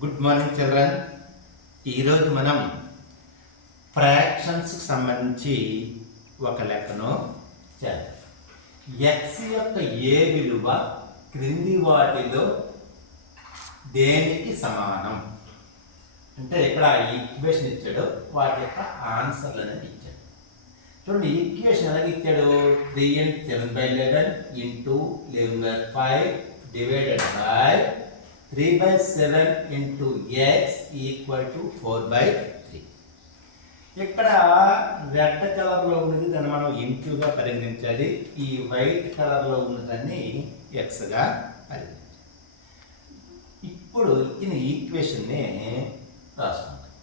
Good morning children. ఈరోజు మనం ఫ్రాక్షన్స్కి సంబంధించి ఒక లెక్కను చేద్దాం. ఎక్స్ యొక్క ఏ విలువ క్రింది వాటిలో దేనికి సమానం అంటే ఇక్కడ ఈక్వేషన్ ఇచ్చాడు, వాటి యొక్క ఆన్సర్లు అనేది ఇచ్చాడు. చూడండి, ఈక్వేషన్ అనేది ఇచ్చాడు 3n7/11 into 11/5 divided by 3/7 into x equal to 4/3. ఇక్కడ రెడ్ కలర్లో ఉన్నది దాన్ని మనం ఇంటూగా పరిగణించాలి, ఈ వైట్ కలర్లో ఉన్నదాన్ని ఎక్స్గా పరిగణించాలి. ఇప్పుడు ఇచ్చిన ఈక్వేషన్ని రాసుకుంటాం.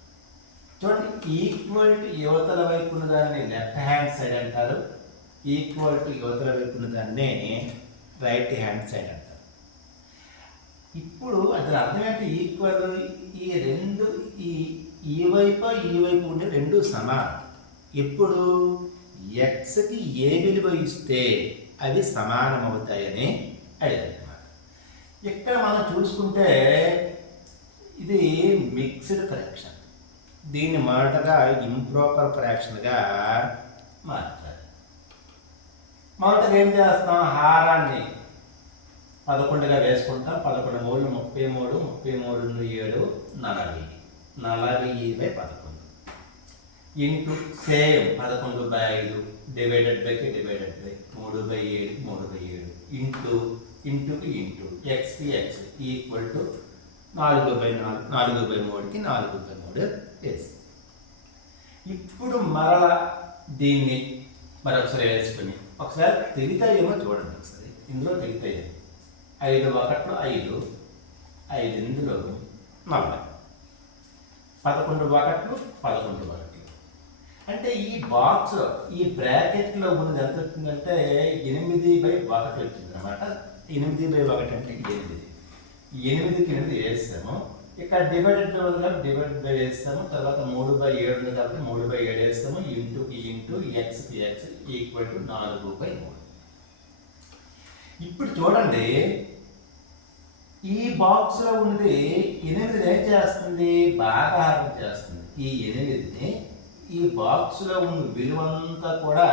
చూడండి, ఈక్వల్ టు యువతల వైపు ఉన్న దాన్ని లెఫ్ట్ హ్యాండ్ సైడ్ అంటారు, ఈక్వల్ టు యువతల వైపు ఉన్న దాన్ని రైట్ హ్యాండ్ సైడ్ అంటారు. ఇప్పుడు అతని అర్థం ఏంటి? ఈక్వల్ ఈ రెండు ఈ వైపు ఈ వైపు ఉండే రెండు సమానం. ఇప్పుడు ఎక్స్కి ఏ విలువ ఇస్తే అవి సమానం అవుతాయని అడిగారు. ఇక్కడ మనం చూసుకుంటే ఇది మిక్స్డ్ ఫ్రాక్షన్, దీన్ని మొదటగా ఇంప్రాపర్ ఫ్రాక్షన్గా మార్చాలి. మొదటగా ఏం చేస్తాం? హారాన్ని 11గా వేసుకుంటాం. 11 3 33, 33 7 40, 40/11 ఇంటూ సేమ్ 11/5 డివైడెడ్ బై 3/7 3/7 ఇంటూకి ఇంటూ ఎక్స్కి ఎక్స్ ఈక్వల్ టు 4/4 4/3కి 4/3 వేసి ఇప్పుడు మరలా దీన్ని మరొకసారి వేసుకొని ఒకసారి తిరుగుతాయేమో చూడండి. ఒకసారి ఇందులో తిరుగుతాయి 5 1 5 5 ఇందులో 40 11 1 11 1 అంటే ఈ బాక్స్ ఈ బ్రాకెట్లో ఉన్నది ఎంత వచ్చిందంటే 8/1 వచ్చింది అనమాట. 8/1 అంటే 8. 8కి 8 వేస్తాము. ఇక్కడ డివైడెడ్ బై ఉంది కాబట్టి డివైడెడ్ బై వేస్తాము. తర్వాత 3/7 ఉంది కాబట్టి 3/7 వేస్తాము. ఇంటూకి ఇంటూ ఎక్స్కి ఎక్స్ ఈక్వల్ టు 4/3. ఇప్పుడు చూడండి, ఈ బాక్స్లో ఉన్నది 8 ఏం చేస్తుంది? భాగాహారం చేస్తుంది. ఈ 8ని ఈ బాక్స్లో ఉన్న విలువంతా కూడా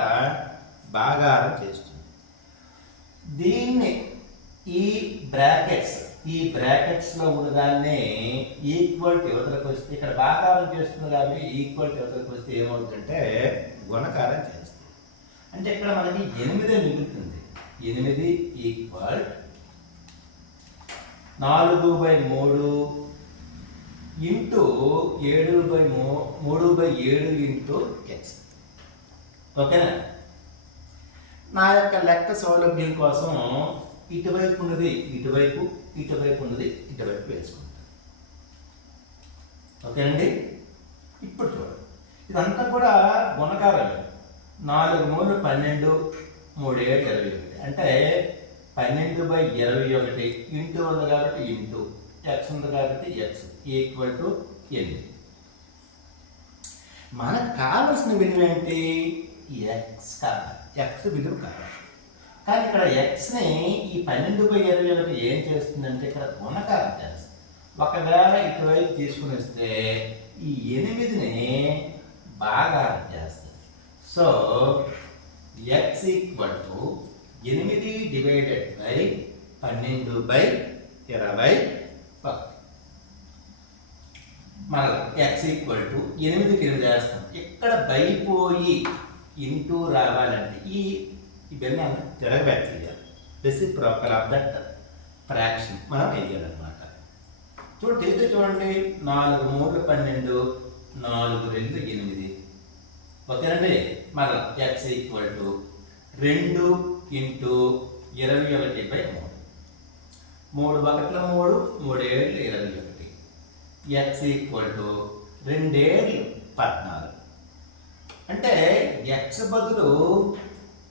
భాగాహారం చేస్తుంది. దీన్ని ఈ బ్రాకెట్స్లో ఉన్నదాన్ని ఈక్వల్ టు యువతలకు వస్తే ఇక్కడ భాగాహారం చేస్తుంది కాబట్టి ఈక్వల్ టు యువతలకు వస్తే ఏమవుతుందంటే గుణకారం చేస్తుంది. అంటే ఇక్కడ మనకి 8 మిగులుతుంది. 8 ఈక్వల్ 4/3 ఇంటూ 3/7 ఇంటూ ఎక్స్. ఓకేనా? నా యొక్క లెక్క సౌలభ్యం కోసం ఇటువైపు ఉన్నది ఇటువైపు, ఇటువైపు ఉన్నది ఇటువైపు వేసుకుంటాను. ఓకేనండి? ఇప్పుడు చూడండి, ఇదంతా కూడా గుణకారమే. 4 3 12 3 7 21 అంటే 12/21 ఇంటూ ఉంది కాబట్టి ఇంటూ ఎక్స్ ఉంది కాబట్టి ఎక్స్ ఈక్వల్ టు 8. మనకు కావాల్సిన విలువ ఏంటి? ఎక్స్ కావాలి, ఎక్స్ విలువ కావాలి. కానీ ఇక్కడ ఎక్స్ని ఈ 12/21 ఏం చేస్తుందంటే ఇక్కడ గుణకారం చేస్తుంది. ఒకవేళ ఇటువైపు తీసుకుని వస్తే ఈ 8ని భాగాహారం చేస్తుంది. So X equal to 8 divided by 12/21. మన ఎక్స్ ఈక్వల్ టు 8కి 8 చేస్తాం. ఇక్కడ బైపోయి ఇంటూ రావాలంటే ఈ బెల్లాన్ని తిరగబెట్టాలి. రెసిప్రోకల్ ఆఫ్ దట్ ఫ్రాక్షన్ మనం వేయాలన్నమాట. తెలిస్తే చూడండి, 4 3 12 4 2 8. ఓకేనండి? మన X equal to 2 into 21/3. 3 1 3 3 7 21. X equal to 2 7 14. అంటే ఎక్స్ బదులు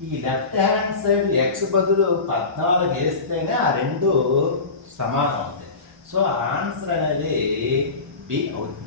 ఈ లెఫ్ట్ హ్యాండ్ సైడ్ ఎక్స్ బదులు 14 వేస్తేనే ఆ రెండు సమానం అవుతాయి. సో ఆన్సర్ అనేది బి అవుతుంది.